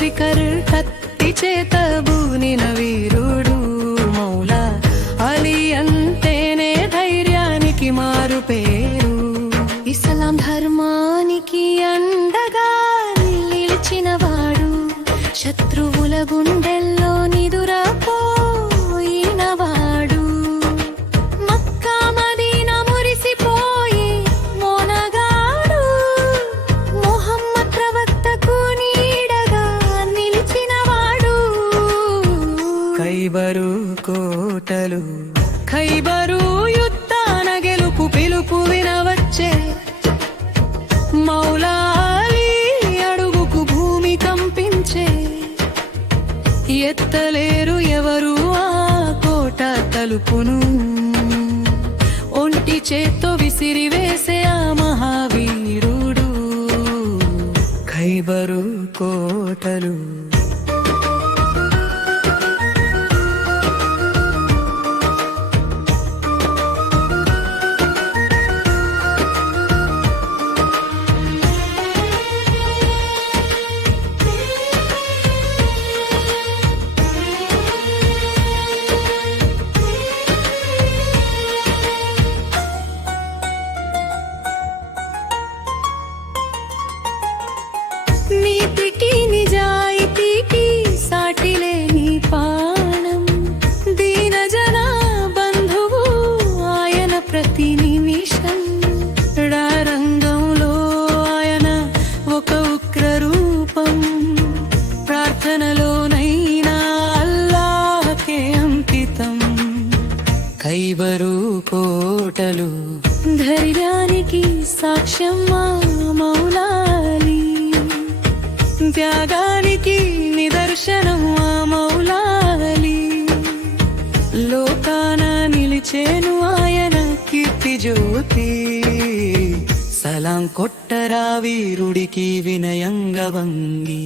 జుల్ఫికర్ కత్తి చేత బూనిన వీరుడు మౌలా అలీ అంటేనే ధైర్యానికి మారు పేరు. ఇస్లాం ధర్మానికి అండగా నిలిచినవాడు, శత్రువుల గుండెల్లో నిదురపోయినవాడు. మక్కా మదీనా మురిసిపోయి మోనగాడు, ముహమ్మద్ ప్రవక్తకు నీడగా నిలిచినవాడు. ఖైబరు కోటలు ఖైబరు యుద్ధాన గెలుపు పిలుపు వినవచ్చే, మౌలా అలీ అడుగుకు భూమి కంపించే. ఎత్తలేరు ఎవరు ఆ కోట తలుపును, ఒంటి చేత్తో విసిరివేసే ఆ మహావీరుడు. ఖైబరు కోటలు నీతికి నిజాయితీకి సాటిలేని పాణం, దీన జన బంధువు ఆయన ప్రతి నిమిషం. రంగంలో ఆయన ఒక ఉగ్ర రూపం, ప్రార్థనలోనైనా అల్లాహకే అంకితం. ఖైబరు కోటలు ధైర్యానికి సాక్ష్యం మా మౌలా అలీ, త్యాగానికి నిదర్శనం ఆ మౌలా అలీ. లోకాన నిలిచేను ఆయన కీర్తి జ్యోతి, సలాం కొట్టరా వీరుడికి వినయంగా వంగి.